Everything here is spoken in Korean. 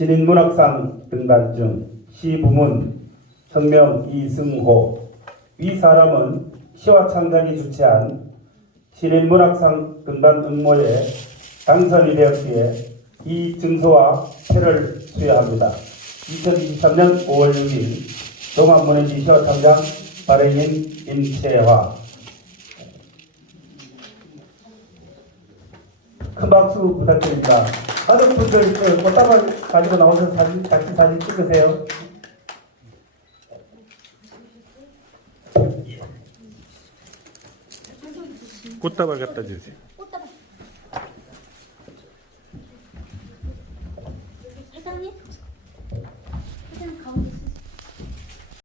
신인문학상 등단중 시부문 성명 이승호 위 사람은 시와 창작이 주최한 신인문학상 등단 응모에 당선이 되었기에 이 증서와 표를 수여합니다. 2023년 5월 6일 동안문해지 시와 창작 발행인 임채화 큰 박수 부탁드립니다. 다른 분들 그 꽃다발 가지고 나오셔서 사진, 당신 사진 찍으세요. 꽃다발 갖다 주세요. 꽃다발. 사장님.